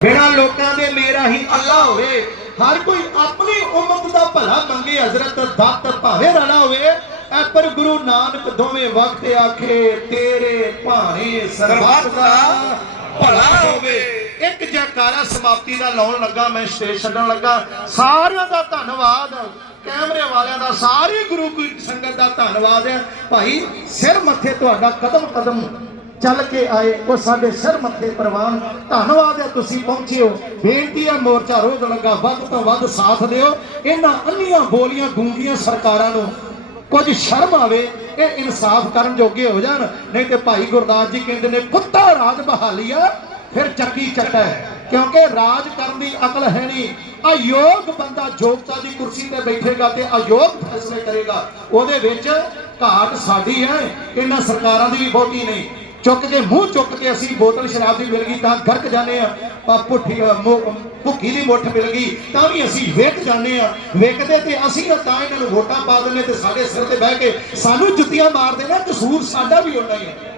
ਬਿਨਾਂ ਲੋਕਾਂ ਦੇ ਮੇਰਾ ਹੀ ਅੱਲਾ ਹੋਵੇ, ਹਰ ਕੋਈ ਆਪਣੀ ਉਮਤ ਦਾ ਭਲਾ ਮੰਗੇ ਹਜ਼ਰਤ ਦਤ ਭਾਵੇਂ ਰਣਾ ਹੋਵੇ ਐ ਪਰ ਗੁਰੂ ਨਾਨਕ ਦੋਵੇਂ ਵਕਤ ਆਖੇ, ਤੇਰੇ ਭਾਣੇ ਸਰਬੱਤ ਦਾ ਭਲਾ ਹੋਵੇ। ਇੱਕ ਜੈਕਾਰਾ ਸਮਾਪਤੀ ਦਾ ਲਾਉਣ ਲੱਗਾ, ਮੈਂ ਸਟੇਜ ਛੱਡਣ ਲੱਗਾ। ਸਾਰਿਆਂ ਦਾ ਧੰਨਵਾਦ। ਕੈਮਰੇ ਵਾਲਿਆਂ ਦਾ, ਸਾਰੀ ਗੁਰੂ ਕੀ ਸੰਗਤ ਦਾ ਧੰਨਵਾਦ ਹੈ। ਭਾਈ, ਸਿਰ ਮੱਥੇ ਤੁਹਾਡਾ ਕਦਮ ਕਦਮ ਚੱਲ ਕੇ ਆਏ, ਉਹ ਸਾਡੇ ਸਿਰ ਮੱਥੇ ਪ੍ਰਵਾਨ। ਧੰਨਵਾਦ ਹੈ ਤੁਸੀਂ ਪਹੁੰਚਿਓ। ਬੇਨਤੀ ਹੈ ਮੋਰਚਾ ਰੋਜ਼ ਲੱਗਾ, ਵੱਧ ਤੋਂ ਵੱਧ ਸਾਥ ਦਿਓ। ਇਹਨਾਂ ਅੰਨੀਆਂ ਬੋਲੀਆਂ ਗੂੰਗੀਆਂ ਸਰਕਾਰਾਂ ਨੂੰ ਕੁਝ ਸ਼ਰਮ ਆਵੇ, ਇਹ ਇਨਸਾਫ ਕਰਨ ਜੋਗੇ ਹੋ ਜਾਣ। ਨਹੀਂ ਤੇ ਭਾਈ ਗੁਰਦਾਸ ਜੀ ਕਹਿੰਦੇ ਨੇ, ਕੁੱਤਾ ਰਾਜ ਬਹਾਲੀਆ ਫਿਰ ਚੱਕੀ ਚੱਟਾ ਹੈ। ਕਿਉਂਕਿ ਰਾਜ ਕਰਨ ਦੀ ਅਕਲ ਹੈ ਨਹੀਂ। ਅਯੋਗ ਬੰਦਾ ਯੋਗਤਾ ਦੀ ਕੁਰਸੀ ਤੇ ਬੈਠੇਗਾ ਤੇ ਅਯੋਗ ਫੈਸਲੇ ਕਰੇਗਾ। ਉਹਦੇ ਵਿੱਚ ਘਾਟ ਸਾਡੀ ਹੈ, ਇਹਨਾਂ ਸਰਕਾਰਾਂ ਦੀ ਵੀ ਬਹੁਤੀ ਨਹੀਂ। ਚੁੱਕ ਕੇ ਮੂੰਹ ਚੁੱਕ ਕੇ ਅਸੀਂ ਬੋਤਲ ਸ਼ਰਾਬ ਦੀ ਮਿਲ ਗਈ, ਤਾਂ ਗਰਕ ਜਾਂਦੇ ਆ ਆ ਪੁੱਠੀ ਭੁੱਖੀ ਦੀ ਮੁੱਠ ਮਿਲ ਗਈ, ਤਾਂ ਵੀ ਅਸੀਂ ਵੇਖ ਜਾਂਦੇ ਆ ਵੇਖਦੇ ਤੇ ਅਸੀਂ ਤਾਂ ਇਹਨਾਂ ਨੂੰ ਵੋਟਾਂ ਪਾ ਦਿੰਦੇ ਤੇ ਸਾਡੇ ਸਿਰ ਤੇ ਬਹਿ ਕੇ ਸਾਨੂੰ ਜੁੱਤੀਆਂ ਮਾਰਦੇ ਨੇ, ਕਸੂਰ ਸਾਡਾ ਵੀ ਉਹਨਾਂ ਹੀ ਹੈ